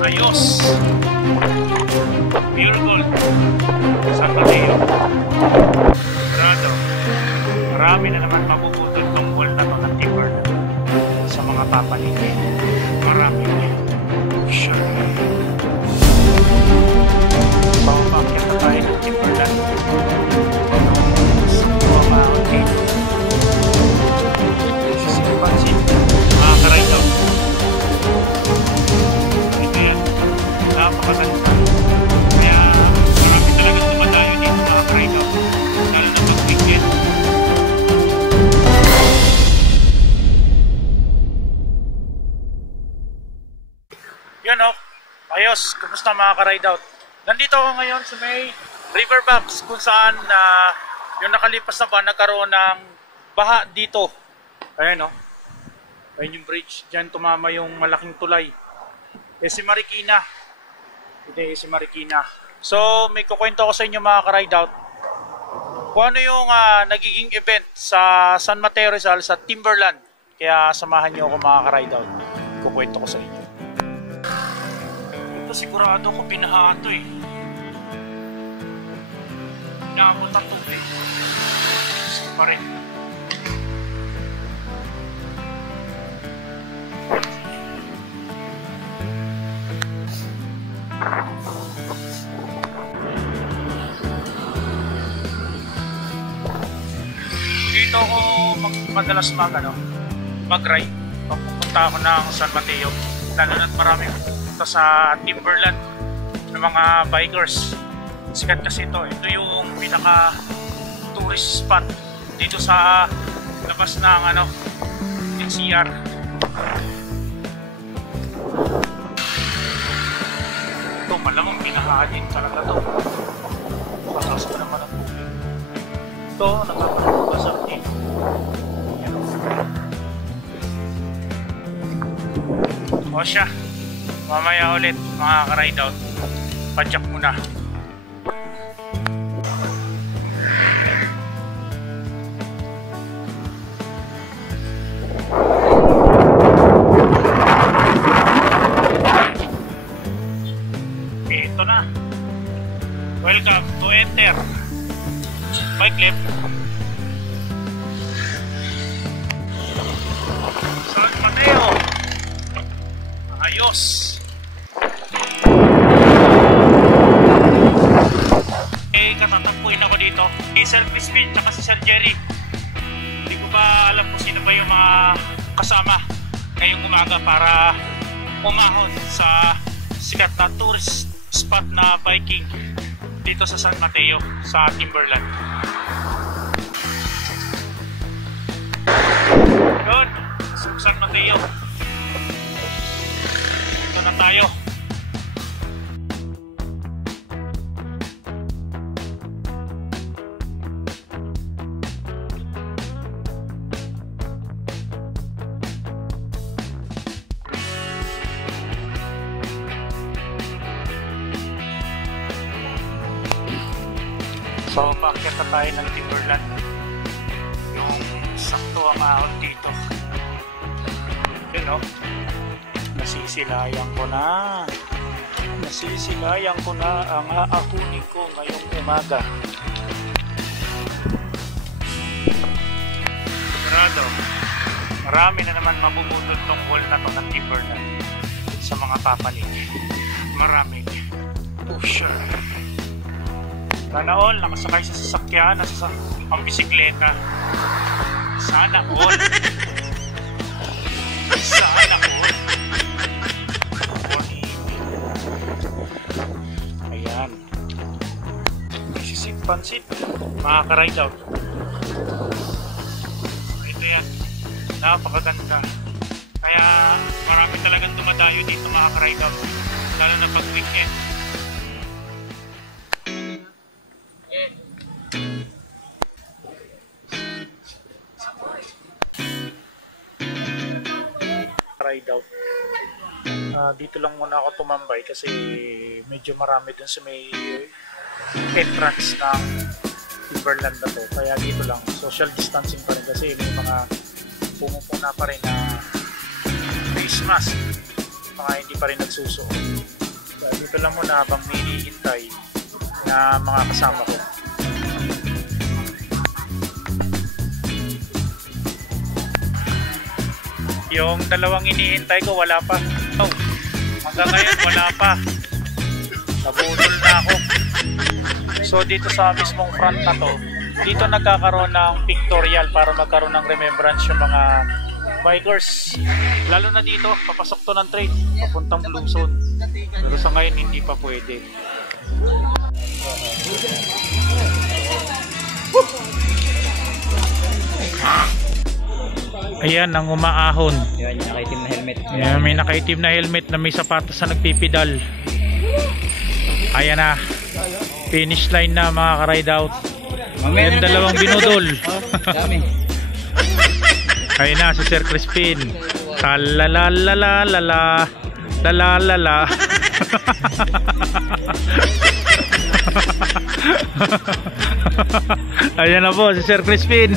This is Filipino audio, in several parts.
Ayos! Pure gold. San Mateo. Grado. Marami na naman mabubutol tong wall na to ng timber sa mga papalingin. Marami. Sure. Pangpakyan na tayo ng timberland. Sa mga mountain. Sisipansin. Makakaray daw. Ito yan. Napakaganda. Kaya marami talagang dumadayo dito makakaray daw. Lalo na pag-weekend. Yun o. Ayos. Kumusta mga ka-ride out? Nandito ako ngayon sa may riverbanks kung saan yung nakalipas na ba nagkaroon ng baha dito. Ayan o. Ayan yung bridge. Diyan tumama yung malaking tulay. Si Marikina. Hindi, si Marikina. So may kukwento ko sa inyo mga ka-ride out kung ano yung nagiging event sa San Mateo Rizal sa Timberland. Kaya samahan nyo ako mga ka-ride out. Kukwento ko sa inyo. Ito sigurado ko binaha ito eh. Inaabot ang tubig. Gusto pa rin. Dito ako madalas mag-ride pag pupunta ako ng San Mateo. Lalo na't maraming pupunta sa Timberland ng mga bikers. Sikat kasi ito. Ito yung pinaka tourist spot dito sa labas ng NCR. Ito malamang pinahain talaga to. Patas pa naman ang tubig. Ito nakapagpapasap dito. O siya, mamaya ulit mga ka-ride out. Padyak muna. Ito na. Welcome to enter bike left San Mateo. Ayos. Katatampuin ako dito. Si Sir Crispin at si Sir Jerry. Hindi ko ba alam kung sino ba yung mga kasama ngayong umaga para umahon sa sikat na tourist spot na biking dito sa San Mateo sa Timberland. Yun, San Mateo. Ito na tayo. So, paakyat na tayo ng Timberland. Yung sakto ang ahon dito. Yun o. Nasisilayan ko na. Nasisilayan ko na ang aahunin ko ngayong umaga. Sigurado. Marami na naman mabubudol tong wall na to ng Timberland sa mga papalit. Marami. Oh, sure. Sana all, nakasakay sa sasakyan, nasa ang bisikleta. Sana all. Sana all. Ayan. Isisit pansit. Makaka-ride out. Ito yan. Napakaganda. Kaya marami talagang dumadayo dito makaka-ride out. Lalo na pag weekend. Ride out. Dito lang muna ako tumambay kasi medyo marami dun sa may entrance ng Timberland na to. Kaya dito lang, social distancing pa rin kasi may mga pumupuna pa rin na face mask mga hindi pa rin nagsusuot. Kaya dito lang muna habang hinihintay na mga kasama ko. Yung dalawang hinihintay ko wala pa. Oh, hanggang ngayon wala pa. Nabudol na ako. So dito sa mismong front na to, dito nagkakaroon ng pictorial para magkaroon ng remembrance yung mga bikers. Lalo na dito, papasok to ng train papuntang Luzon. Pero sa ngayon hindi pa pwede. Ayan ang umaahon. Yan, yung nakaitim na helmet. Ayan, may nakaitim na helmet na may sapatos na nagpipidal. Ayan na. Finish line na mga ka-ride out. Yung dalawang binudol. Dami. Ayan na si Sir Crispin. Talalalalala. Lalalala. Ayan na po si Sir Crispin.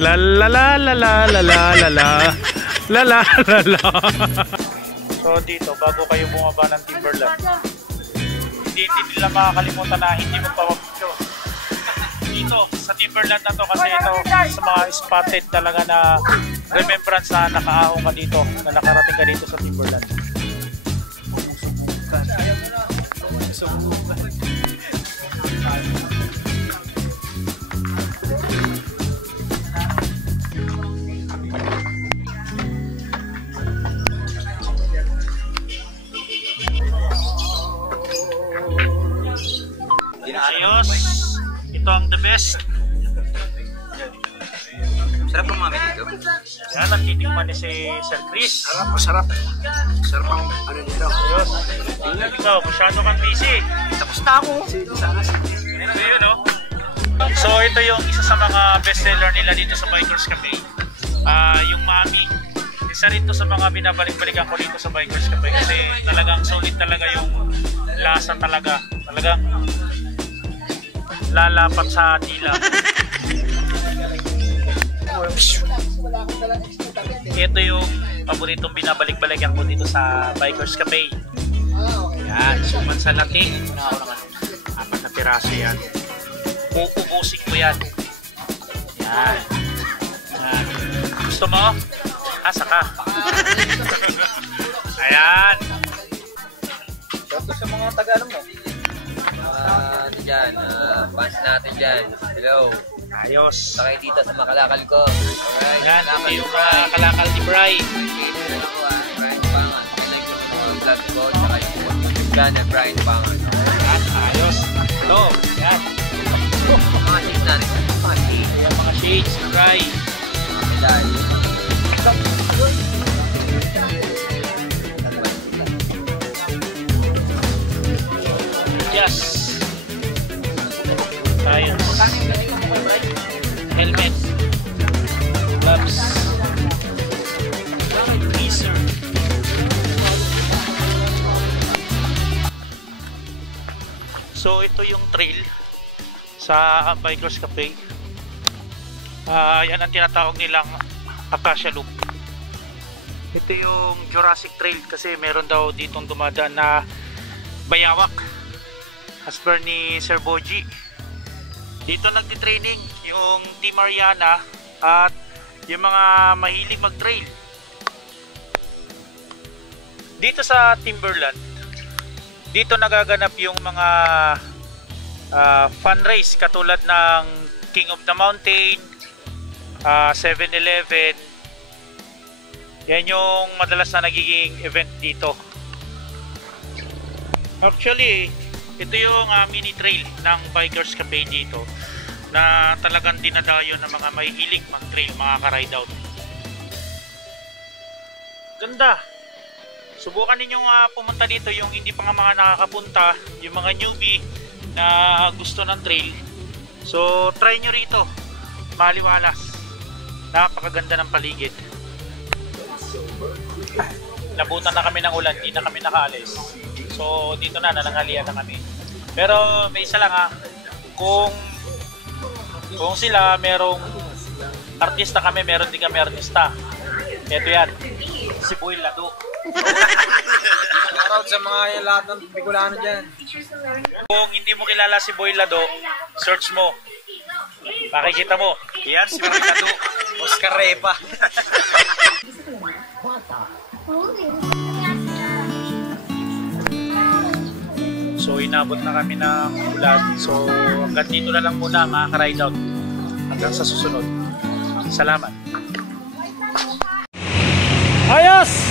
Lalalalalalala. Lalalala. So dito bago kayo bumaba ng Timberland, hindi nila makakalimutan na hindi magpapapicture dito sa Timberland na to, kasi ito sa mga spotted talaga na remembrance na nakaahon ka dito, na nakarating ka dito sa Timberland. Ayos. Ito ang the best. Sarap ang mami dito. Yan, nagtitikman ni si Sir Chris. Sarap, masarap. Sarap ang ano nito. Ayos. Ikaw, masyado kang busy. Tapos na ako. Ito yun, no? So, ito yung isa sa mga bestseller nila dito sa Bikers Cafe. Yung Mami. Isa rin to sa mga binabalik-balikan ko dito sa Bikers Cafe kasi talagang solid talaga yung lasa talaga. Talagang lalapat sa dila. Ito yung paboritong binabalik-balikan ko dito sa Bikers Cafe. Yan, suman sa lati. Apat na piraso yan. Uubusin ko yan. Yan. Yan. Gusto mo? Asa ka? Ayan. Ito sa mga Tagalog mo. Ano dyan, fans natin dyan. Hello. Ayos. Sakay dito sa makalakal ko. Alright. Yan, ito yung kalakal ni Bry. Brian Pangan. I like the vlog ko. Saka yung channel Brian Pangan. Yan, ayos. Ito. Yan. Mga shades natin. Mga shades. Ayan, mga shades ni Bry. Dahil. Yes. Ayos. Helmet. Gloves. Freezer. So ito yung trail sa Bikers Cafe. Yan ang tinatawag nilang Acacia Loop. Ito yung Jurassic Trail kasi meron daw ditong dumadaan na bayawak as per ni Sir Boji. Dito nagtitraining yung Team Mariana at yung mga mahilig mag-trail. Dito sa Timberland, dito nagaganap yung mga fun race katulad ng King of the Mountain, 7-Eleven. Yan yung madalas na nagiging event dito. Actually, ito yung mini trail ng Bikers Cafe dito na talagang dinadayo ng mga mahihilig mag-trail, mga ka-ride out. Ganda. Subukan ninyong pumunta dito yung hindi pa nga mga nakakapunta, yung mga newbie na gusto ng trail. So try nyo rito. Maliwalas. Napakaganda ng paligid. Nabutan na kami ng ulan, hindi na kami nakaalis. So dito na, nananghalian na kami. Pero may isa lang kung sila merong artista kami, meron din kami artista. Ito yan, si Boy Lado. Shoutout sa mga lahat ng Bicolano dyan. Kung hindi mo kilala si Boy Lado, search mo. Makikita mo. Yan si Boy Lado. Oscar Repa. So inabot na kami ng ulan. So hanggang dito na lang muna mga ka-ride out. Hanggang sa susunod. Salamat. Ayos!